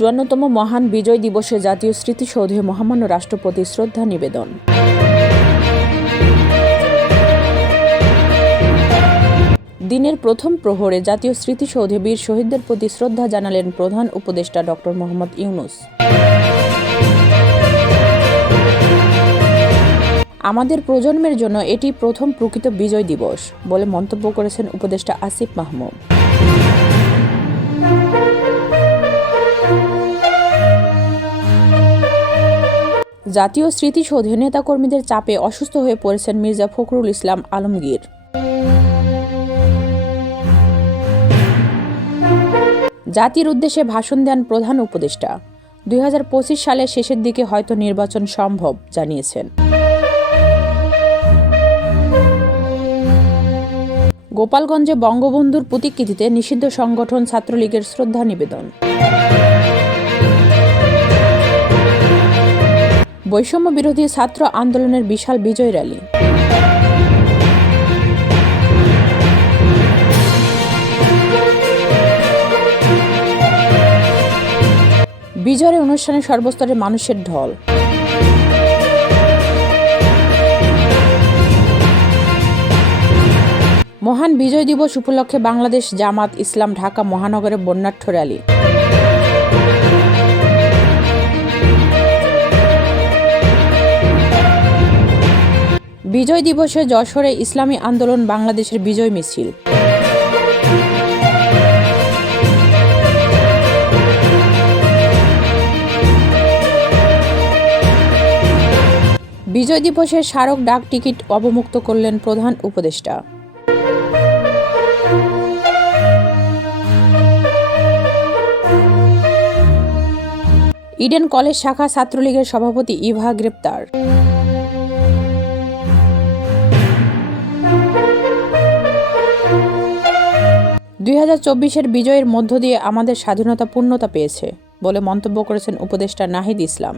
৫৪তম মহান বিজয় দিবসে জাতীয় স্মৃতিসৌধে মহামান্য রাষ্ট্রপতি শ্রদ্ধা নিবেদন। দিনের প্রথম প্রহরে জাতীয় স্মৃতিসৌধে বীর শহীদদের প্রতি শ্রদ্ধা জানালেন প্রধান উপদেষ্টা ড. মোহাম্মদ ইউনূস। আমাদের প্রজন্মের জন্য এটি প্রথম প্রকৃত বিজয় দিবস বলে মন্তব্য করেছেন উপদেষ্টা আসিফ মাহমুদ। জাতীয় স্মৃতিসৌধে নেতাকর্মীদের চাপে অসুস্থ হয়ে পড়েছেন মির্জা ফখরুল ইসলাম আলমগীর। জাতির উদ্দেশ্যে ভাষণ দেন প্রধান উপদেষ্টা। ২০২৫ সালের শেষের দিকে হয়তো নির্বাচন সম্ভব জানিয়েছেন। গোপালগঞ্জে বঙ্গবন্ধুর প্রতিকৃতিতে নিষিদ্ধ সংগঠন ছাত্রলীগের শ্রদ্ধা নিবেদন। বৈষম্য বিরোধী ছাত্র আন্দোলনের বিশাল বিজয় র্যালি। বিজয়ের অনুষ্ঠানে সর্বস্তরের মানুষের ঢল। মহান বিজয় দিবস উপলক্ষে বাংলাদেশ জামাত ইসলাম ঢাকা মহানগরে বর্ণাঢ্য র্যালি। বিজয় দিবসে যশোরে ইসলামী আন্দোলন বাংলাদেশের বিজয় মিছিল। বিজয় দিবসের স্মারক ডাক টিকিট অবমুক্ত করলেন প্রধান উপদেষ্টা। ইডেন কলেজ শাখা ছাত্রলীগের সভাপতি ইভা গ্রেপ্তার। ২০২৪-এর বিজয়ের মধ্য দিয়ে আমাদের স্বাধীনতা পূর্ণতা পেয়েছে বলে মন্তব্য করেছেন উপদেষ্টা নাহিদ ইসলাম।